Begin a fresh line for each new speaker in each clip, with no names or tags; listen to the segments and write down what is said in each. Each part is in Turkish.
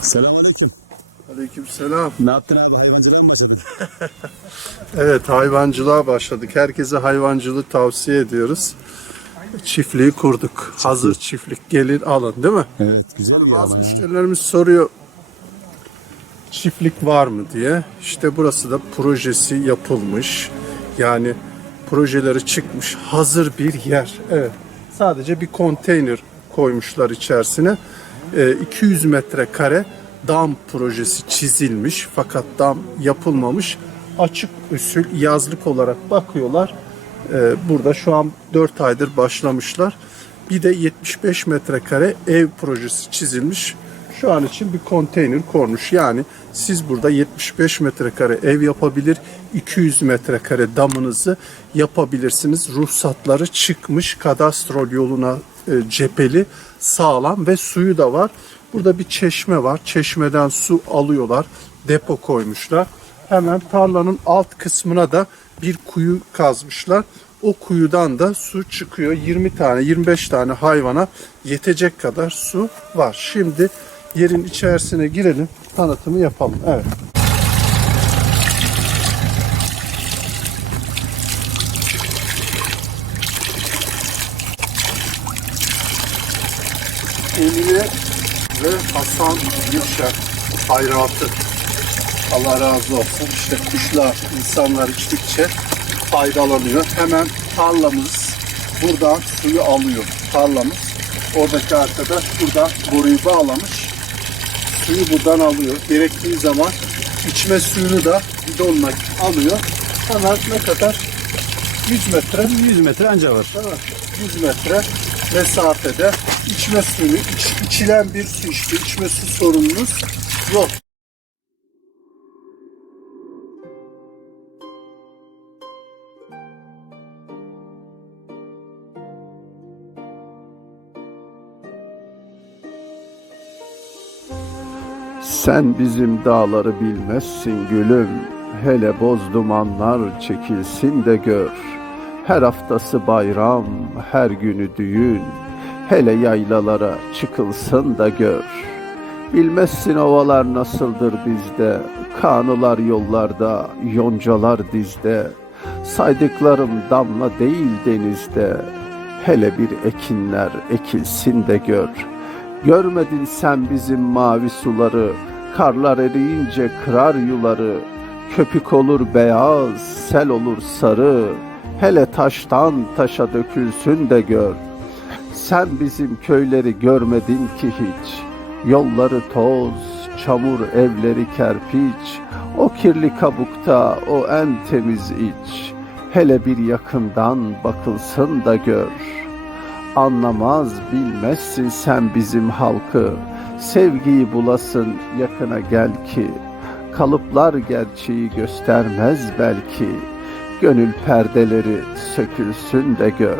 Selamünaleyküm.
Aleykümselam.
Ne yaptın abi hayvancılığa mı başladın?
Evet hayvancılığa başladık. Herkese hayvancılığı tavsiye ediyoruz. Çiftliği kurduk. Hazır çiftlik gelin alın değil mi?
Evet güzel bir
Bazı müşterilerimiz soruyor çiftlik var mı diye. İşte burası da projesi yapılmış. Yani projeleri çıkmış hazır bir yer. Evet. Sadece bir konteyner koymuşlar içerisine. Ee, 200 metrekare dam projesi çizilmiş fakat dam yapılmamış. Açık usul yazlık olarak bakıyorlar. Ee, burada şu an 4 aydır başlamışlar. Bir de 75 metrekare ev projesi çizilmiş. Şu an için bir konteyner konmuş. Yani siz burada 75 metrekare ev yapabilir, 200 metrekare damınızı yapabilirsiniz. Ruhsatları çıkmış kadastrol yoluna cepheli, sağlam ve suyu da var. Burada bir çeşme var. Çeşmeden su alıyorlar. Depo koymuşlar. Hemen tarlanın alt kısmına da bir kuyu kazmışlar. O kuyudan da su çıkıyor. 20 tane, 25 tane hayvana yetecek kadar su var. Şimdi yerin içerisine girelim, tanıtımı yapalım. Evet. Emine ve Hasan Gülşen hayratı. Allah razı olsun. İşte kuşlar, insanlar içtikçe faydalanıyor. Hemen tarlamız buradan suyu alıyor. Tarlamız. Oradaki arkadaş buradan boruyu bağlamış. Suyu buradan alıyor. Gerektiği zaman içme suyunu da bidonla alıyor. Hemen ne kadar? 100 metre
100 metre anca var.
Evet, 100 metre mesafede içme suyunu, iç, içilen bir su işte içme su sorununuz yok. Sen bizim dağları bilmezsin gülüm. Hele boz dumanlar çekilsin de gör. Her haftası bayram, her günü düğün. Hele yaylalara çıkılsın da gör. Bilmezsin ovalar nasıldır bizde. Kanılar yollarda, yoncalar dizde. Saydıklarım damla değil denizde. Hele bir ekinler ekilsin de gör. Görmedin sen bizim mavi suları, karlar eriyince kırar yuları. Köpük olur beyaz, sel olur sarı. Hele taştan taşa dökülsün de gör. Sen bizim köyleri görmedin ki hiç. Yolları toz, çamur evleri kerpiç. O kirli kabukta o en temiz iç. Hele bir yakından bakılsın da gör. Anlamaz bilmezsin sen bizim halkı. Sevgiyi bulasın yakına gel ki. Kalıplar gerçeği göstermez belki. Gönül perdeleri sökülsün de gör.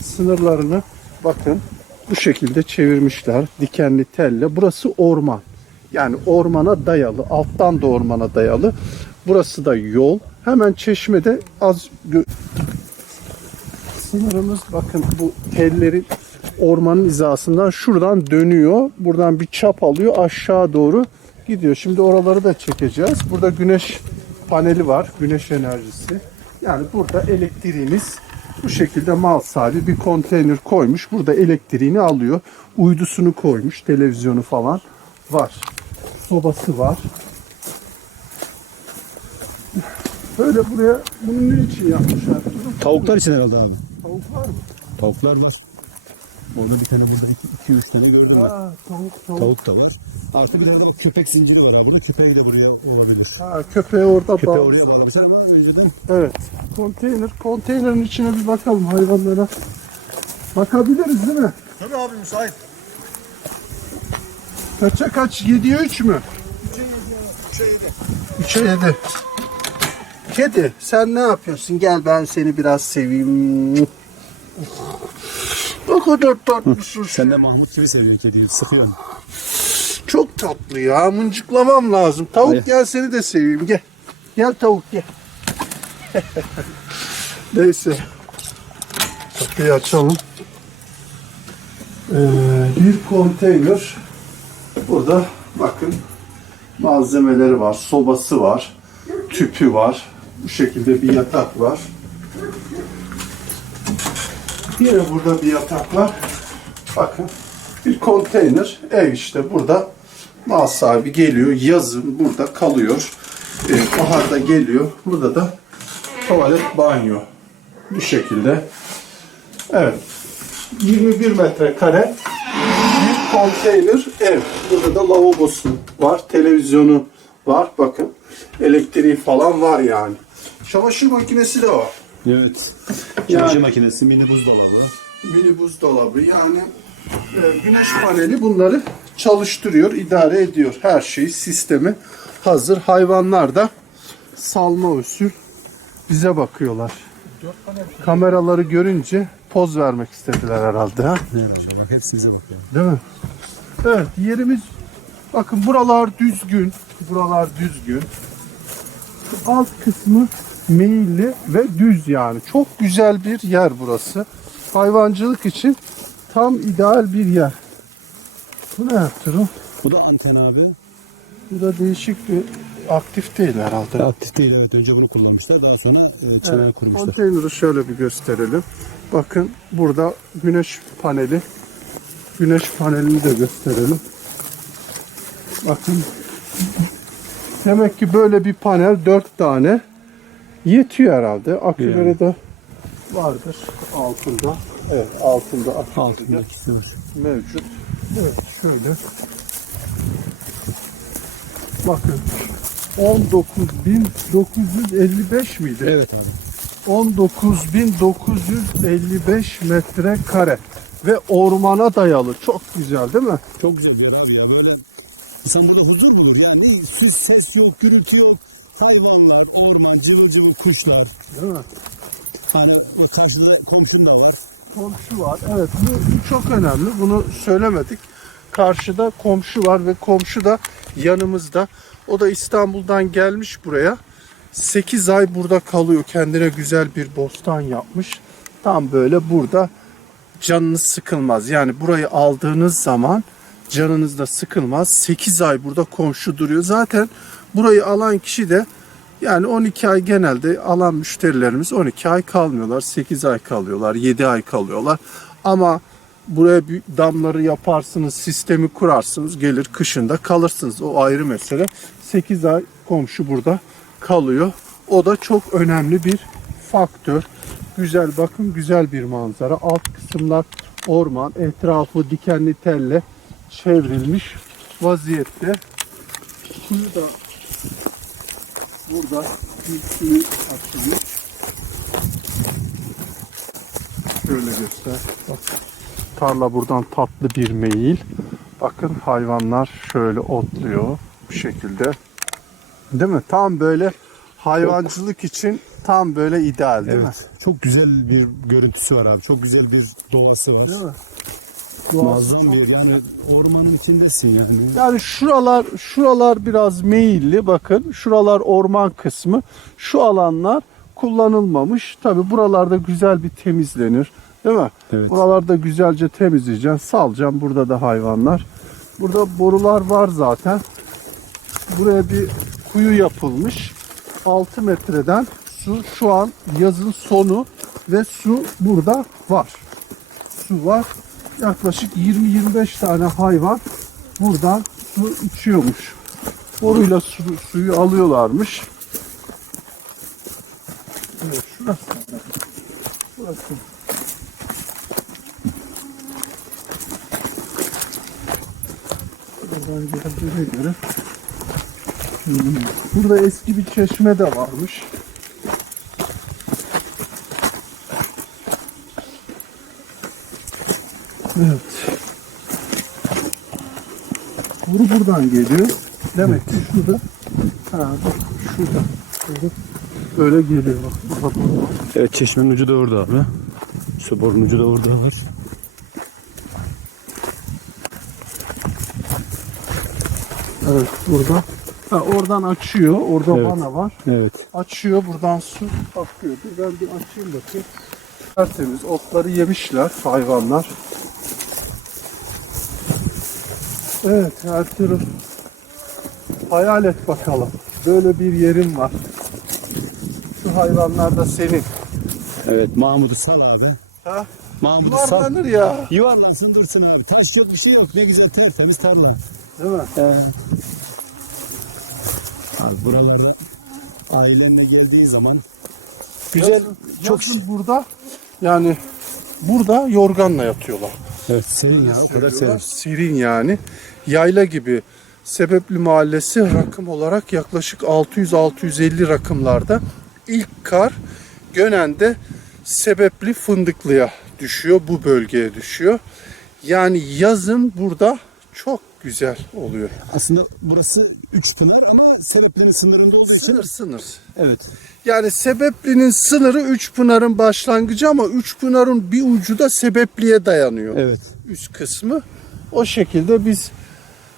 Sınırlarını bakın bu şekilde çevirmişler dikenli telle. Burası orman. Yani ormana dayalı, alttan da ormana dayalı. Burası da yol. Hemen çeşmede az sınırımız bakın bu tellerin ormanın hizasından şuradan dönüyor. Buradan bir çap alıyor aşağı doğru gidiyor. Şimdi oraları da çekeceğiz. Burada güneş paneli var. Güneş enerjisi. Yani burada elektriğimiz bu şekilde mal sahibi bir konteyner koymuş. Burada elektriğini alıyor. Uydusunu koymuş. Televizyonu falan var. Sobası var. Böyle buraya bunun ne için yapmışlar?
Tavuklar için herhalde abi.
Tavuk var mı?
Tavuklar var. Orada bir tane burada 2-3 tane gördüm ben.
Tavuk, tavuk.
Tavuk da var. Artık ileride bak köpek zinciri var abi. Burada köpeği de buraya olabilir.
Ha, köpeği orada
Köpeği
bağlı.
oraya bağlamışlar ama önceden
Evet. Konteyner. Konteynerin içine bir bakalım hayvanlara. Bakabiliriz değil mi?
Tabii abi müsait.
Kaça kaç? 7'ye 3 mü? 3'e 7. Kedi sen ne yapıyorsun? Gel ben seni biraz seveyim. Ne kadar tatlısın.
sen de Mahmut gibi seviyor kediyi. Sıkıyorsun.
Çok çok tatlı ya. Mıncıklamam lazım. Tavuk
Hayır.
gel seni de seveyim. Gel. Gel tavuk gel. Neyse. Kapıyı açalım. Ee, bir konteyner. Burada bakın malzemeleri var. Sobası var. Tüpü var. Bu şekilde bir yatak var. Yine burada bir yatak var. Bakın bir konteyner ev işte burada mal sahibi geliyor yazın burada kalıyor. Ee, baharda geliyor. Burada da tuvalet banyo. Bu şekilde. Evet. 21 metrekare bir konteyner ev. Burada da lavabosu var. Televizyonu var. Bakın. Elektriği falan var yani. Çamaşır makinesi de var.
Evet. Çamaşır
Yani-
makinesi, mini buzdolabı.
mini buzdolabı yani e, güneş paneli bunları çalıştırıyor, idare ediyor. Her şeyi, sistemi hazır. Hayvanlar da salma usul bize bakıyorlar. Kameraları görünce poz vermek istediler herhalde. Ha?
Herhalde bak hepsi bize bakıyor.
Değil mi? Evet yerimiz bakın buralar düzgün. Buralar düzgün. Şu alt kısmı meyilli ve düz yani. Çok güzel bir yer burası. Hayvancılık için tam ideal bir yer. Bu ne Ertuğrul?
Bu da anten abi.
Bu da değişik bir aktif değil herhalde.
Aktif değil evet. Önce bunu kullanmışlar. Daha sonra e, çevre
Evet,
kurmuşlar.
Konteyneri şöyle bir gösterelim. Bakın burada güneş paneli. Güneş panelini de gösterelim. Bakın. Demek ki böyle bir panel dört tane yetiyor herhalde. Aküleri
Yani.
de vardır altında. Evet altında aküleri de
Altında ikisi var.
mevcut. Evet şöyle. Bakın 19.955 miydi?
Evet abi.
19.955 metrekare ve ormana dayalı. Çok güzel değil mi?
Çok güzel abi ya. Yani insan burada huzur bulur ya. Ne sus ses yok, gürültü yok. Hayvanlar, orman, cıvıl cıvıl kuşlar.
Değil mi?
Hani karşıda komşum da var.
Komşu var. Evet bu, bu çok önemli. Bunu söylemedik. Karşıda komşu var ve komşu da yanımızda. O da İstanbul'dan gelmiş buraya. 8 ay burada kalıyor. Kendine güzel bir bostan yapmış. Tam böyle burada canınız sıkılmaz. Yani burayı aldığınız zaman canınız da sıkılmaz. 8 ay burada komşu duruyor. Zaten burayı alan kişi de yani 12 ay genelde alan müşterilerimiz 12 ay kalmıyorlar. 8 ay kalıyorlar, 7 ay kalıyorlar. Ama buraya bir damları yaparsınız, sistemi kurarsınız, gelir kışında kalırsınız. O ayrı mesele. 8 ay komşu burada kalıyor. O da çok önemli bir faktör. Güzel bakın güzel bir manzara. Alt kısımlar orman, etrafı dikenli telle çevrilmiş vaziyette. Kuyu da burada bir suyu açılmış. Şöyle göster. Bak. Tarla buradan tatlı bir meyil. Bakın hayvanlar şöyle otluyor bu şekilde. Değil mi? Tam böyle hayvancılık için tam böyle ideal değil mi?
Evet. Çok güzel bir görüntüsü var abi. Çok güzel bir doğası var.
Değil mi?
Muazzam bir yani ormanın içindesin yani.
Yani şuralar şuralar biraz meyilli bakın. Şuralar orman kısmı. Şu alanlar kullanılmamış. Tabi buralarda güzel bir temizlenir. Değil mi?
Evet.
Buralarda güzelce temizleyeceksin. Salacağım burada da hayvanlar. Burada borular var zaten. Buraya bir kuyu yapılmış. 6 metreden su şu an yazın sonu ve su burada var. Su var. Yaklaşık 20-25 tane hayvan buradan su içiyormuş. Boruyla su, suyu alıyorlarmış. Evet şurası. Burası. Buradan geldiğine göre Hmm. Burada eski bir çeşme de varmış. Evet. Boru buradan geliyor. Demek ki şurada. Ha, şurada. Boru Böyle geliyor bak. Burada boru var.
Evet çeşmenin ucu da orada abi. Su borunun ucu da orada var.
Evet burada. Ha, oradan açıyor. Orada
Evet.
vana var.
Evet.
Açıyor buradan su akıyor. Ben bir açayım bakayım. Tertemiz. Otları yemişler hayvanlar. Evet Ertuğrul. Hayal et bakalım. Böyle bir yerin var. Şu hayvanlar da senin.
Evet Mahmut'u sal abi.
Ha?
Mahmut'u sal.
Yuvarlanır ya.
Yuvarlansın dursun abi. Taş yok bir şey yok. Ne güzel tertemiz tarla.
Değil mi?
Evet. Abi buralara ailemle geldiği zaman güzel
Yazın-
çok
yazın burada yani burada yorganla yatıyorlar.
Evet senin ya o kadar senin.
Serin yani. Yayla gibi Sebepli Mahallesi rakım olarak yaklaşık 600-650 rakımlarda ilk kar Gönen'de Sebepli Fındıklı'ya düşüyor. Bu bölgeye düşüyor. Yani yazın burada çok güzel oluyor.
Aslında burası üç pınar ama Serepli'nin sınırında olduğu için
Sınır sınır.
evet.
Yani Sebepli'nin sınırı Üçpınar'ın başlangıcı ama Üçpınar'ın bir ucu da Sebepli'ye dayanıyor.
Evet.
üst kısmı. O şekilde biz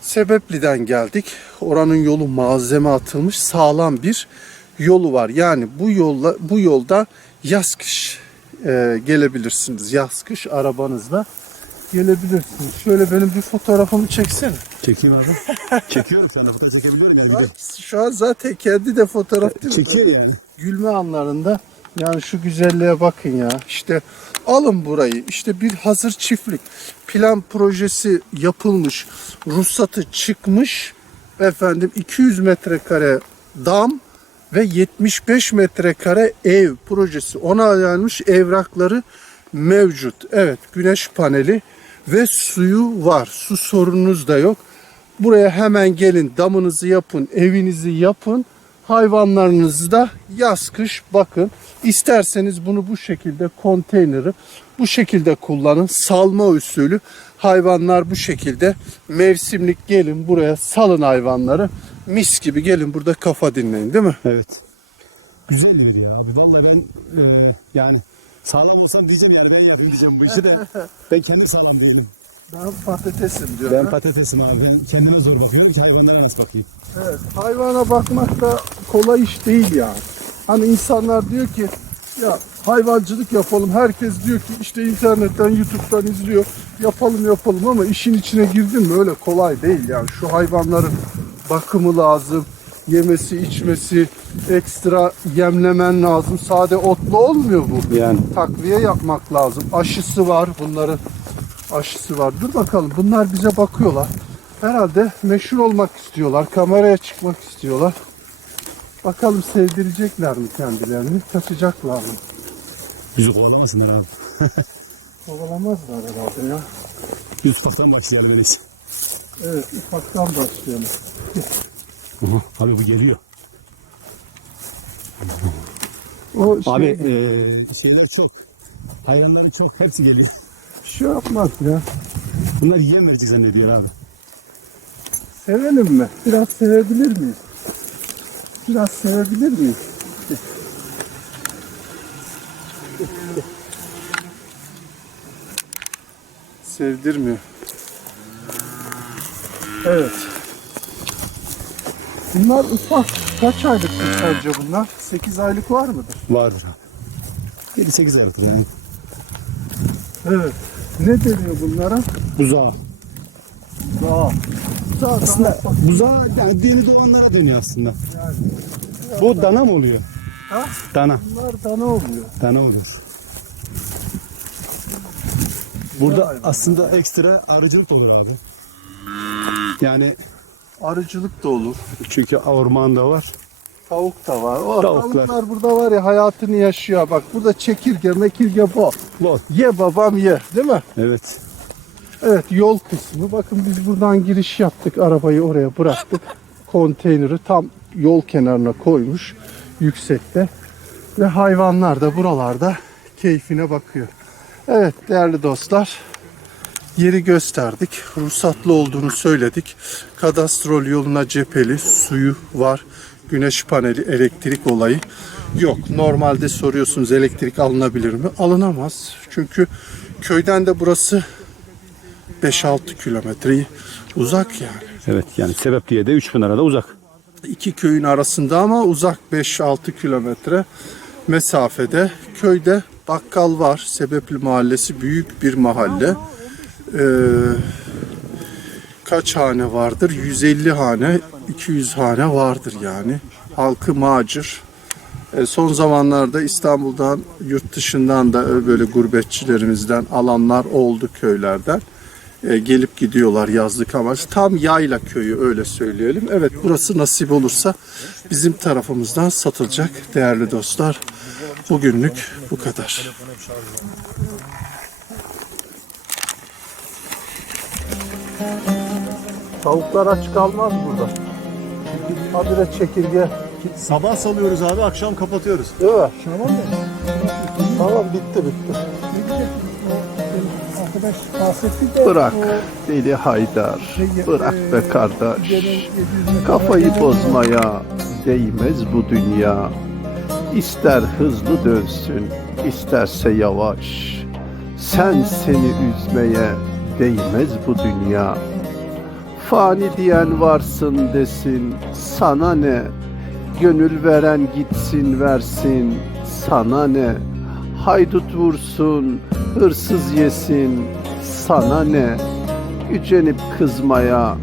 Sebepli'den geldik. Oranın yolu malzeme atılmış sağlam bir yolu var. Yani bu yolla bu yolda yaz kış e, gelebilirsiniz. Yaz kış arabanızla gelebilirsiniz. Şöyle benim bir fotoğrafımı çeksene.
Çekeyim abi. Çekiyorum sana fotoğraf çekebiliyorum yani.
Bak, şu an zaten kendi de fotoğraf değil?
Çekiyor yani.
gülme anlarında yani şu güzelliğe bakın ya. İşte alın burayı. İşte bir hazır çiftlik. Plan projesi yapılmış. Ruhsatı çıkmış. Efendim 200 metrekare dam ve 75 metrekare ev projesi onaylanmış evrakları mevcut. Evet güneş paneli ve suyu var. Su sorununuz da yok. Buraya hemen gelin damınızı yapın, evinizi yapın. Hayvanlarınızı da yaz kış bakın. İsterseniz bunu bu şekilde konteyneri bu şekilde kullanın. Salma usulü hayvanlar bu şekilde mevsimlik gelin buraya salın hayvanları. Mis gibi gelin burada kafa dinleyin değil mi?
Evet. Güzel bir ya. Vallahi ben e, yani sağlam olsam diyeceğim yani ben yapayım diyeceğim bu işi de. ben kendim sağlam değilim.
Ben patatesim diyor.
Ben patatesim abi. Ben kendime zor bakıyorum ki hayvanlara nasıl bakayım.
Evet, hayvana bakmak da kolay iş değil yani. Hani insanlar diyor ki ya hayvancılık yapalım. Herkes diyor ki işte internetten, YouTube'dan izliyor. Yapalım yapalım ama işin içine girdin mi öyle kolay değil yani. Şu hayvanların bakımı lazım. Yemesi, içmesi, ekstra yemlemen lazım. Sade otlu olmuyor bu.
Yani.
Takviye yapmak lazım. Aşısı var bunların. Aşısı var. Dur bakalım bunlar bize bakıyorlar. Herhalde meşhur olmak istiyorlar. Kameraya çıkmak istiyorlar. Bakalım sevdirecekler mi kendilerini? Kaçacaklar mı?
Bizi kovalamasınlar abi.
Kovalamazlar herhalde ya.
Biz ufaktan başlayalım öyleyse.
Evet ufaktan başlayalım.
Aha, abi bu geliyor.
O şey,
Abi e, şeyler çok. Hayranları çok. Hepsi geliyor.
şey yapmaz ya.
Bunlar yem verecek zannediyor abi.
Sevelim mi? Biraz sevebilir miyiz? Biraz sevebilir miyiz? Sevdirmiyor. Evet. Bunlar ufak. Kaç aylık sence bunlar? 8 aylık var mıdır?
Vardır abi. 7-8 aylıktır yani.
Evet. Ne deniyor bunlara?
Buzağı.
Dağ. Dağ
Aslında buzağı yani yeni doğanlara dönüyor aslında. Bu dana mı oluyor?
Ha?
Dana.
Bunlar dana oluyor.
Dana oluyor. Burada aslında ekstra arıcılık olur abi. Yani
Arıcılık da olur.
çünkü ormanda var.
Tavuk da var. O
Tavuklar.
tavuklar burada var ya hayatını yaşıyor. Bak burada çekirge, mekirge bol.
Bol.
Ye babam ye. Değil mi?
Evet.
Evet yol kısmı. Bakın biz buradan giriş yaptık. Arabayı oraya bıraktık. Konteyneri tam yol kenarına koymuş. Yüksekte. Ve hayvanlar da buralarda keyfine bakıyor. Evet değerli dostlar. Yeri gösterdik. Ruhsatlı olduğunu söyledik. Kadastrol yoluna cepheli. Suyu var. Güneş paneli, elektrik olayı yok. Normalde soruyorsunuz elektrik alınabilir mi? Alınamaz. Çünkü köyden de burası 5-6 kilometreyi uzak yani.
Evet yani Sebepliye de 3000 da uzak.
iki köyün arasında ama uzak 5-6 kilometre mesafede. Köyde bakkal var. Sebepli Mahallesi büyük bir mahalle. Ee, kaç hane vardır? 150 hane, 200 hane vardır yani. Halkı macir. E, son zamanlarda İstanbul'dan, yurt dışından da e, böyle gurbetçilerimizden alanlar oldu köylerden. E, gelip gidiyorlar yazlık amaç. Tam yayla köyü öyle söyleyelim. Evet burası nasip olursa bizim tarafımızdan satılacak değerli dostlar. Bugünlük bu kadar. Tavuklar aç kalmaz burada. Habire çekirge.
Sabah salıyoruz abi, akşam kapatıyoruz.
Değil mi? Tamam bitti bitti.
Arkadaş bahsetti de
Bırak deli Haydar, bırak be kardeş. Kafayı bozmaya değmez bu dünya. İster hızlı dönsün, isterse yavaş. Sen seni üzmeye değmez bu dünya. Fani diyen varsın desin, sana ne? Gönül veren gitsin versin, sana ne? Haydut vursun, hırsız yesin, sana ne? Gücenip kızmaya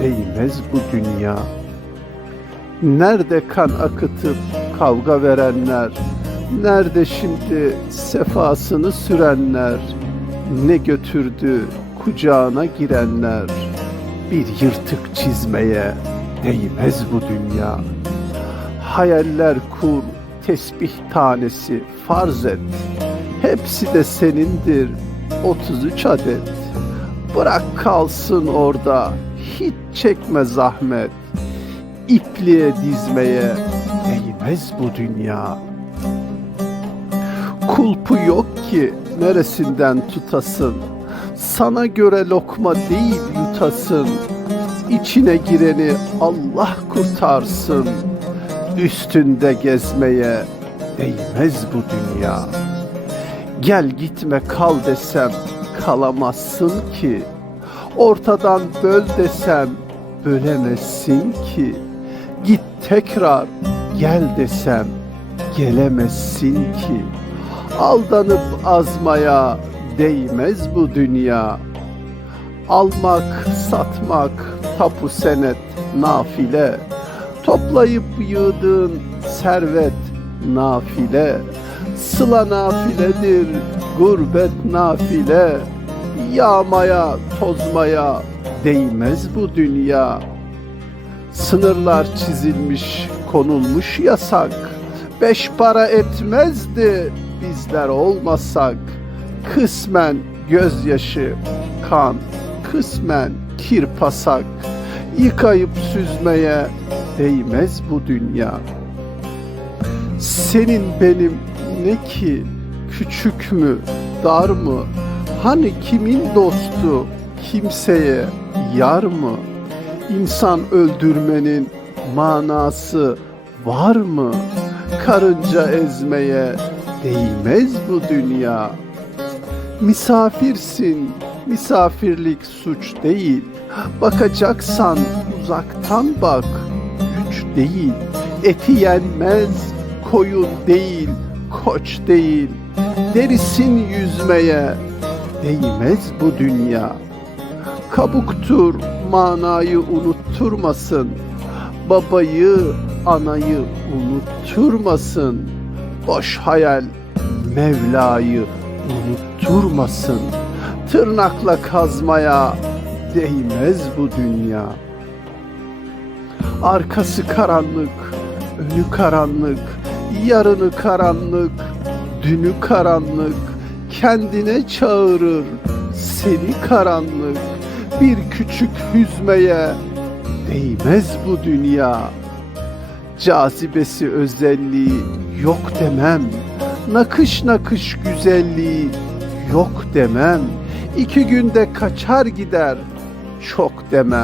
değmez bu dünya. Nerede kan akıtıp kavga verenler? Nerede şimdi sefasını sürenler? Ne götürdü kucağına girenler? Bir yırtık çizmeye değmez bu dünya. Hayaller kur, tesbih tanesi farz et. Hepsi de senindir 33 adet. Bırak kalsın orada, hiç çekme zahmet. İpliğe dizmeye değmez bu dünya. Kulpu yok ki neresinden tutasın. Sana göre lokma değil yutasın. İçine gireni Allah kurtarsın. Üstünde gezmeye değmez bu dünya. Gel gitme kal desem kalamazsın ki. Ortadan böl desem bölemezsin ki. Git tekrar gel desem gelemezsin ki. Aldanıp azmaya değmez bu dünya. Almak, satmak, tapu senet, nafile. Toplayıp yığdığın servet nafile. Sıla nafiledir, gurbet nafile. Yağmaya, tozmaya değmez bu dünya. Sınırlar çizilmiş, konulmuş yasak. Beş para etmezdi bizler olmasak. Kısmen gözyaşı, kan, kısmen kirpasak. Yıkayıp süzmeye değmez bu dünya. Senin benim ne ki küçük mü, dar mı? Hani kimin dostu, kimseye yar mı? İnsan öldürmenin manası var mı? Karınca ezmeye değmez bu dünya. Misafirsin, misafirlik suç değil. Bakacaksan uzaktan bak, güç değil. Eti yenmez, koyun değil, koç değil. Derisin yüzmeye değmez bu dünya. Kabuktur manayı unutturmasın. Babayı, anayı unutturmasın. Boş hayal Mevla'yı unutturmasın. Tırnakla kazmaya değmez bu dünya. Arkası karanlık, önü karanlık, yarını karanlık, dünü karanlık, kendine çağırır seni karanlık. Bir küçük hüzmeye değmez bu dünya. Cazibesi özelliği yok demem. Nakış nakış güzelliği yok demem. İki günde kaçar gider çok demem.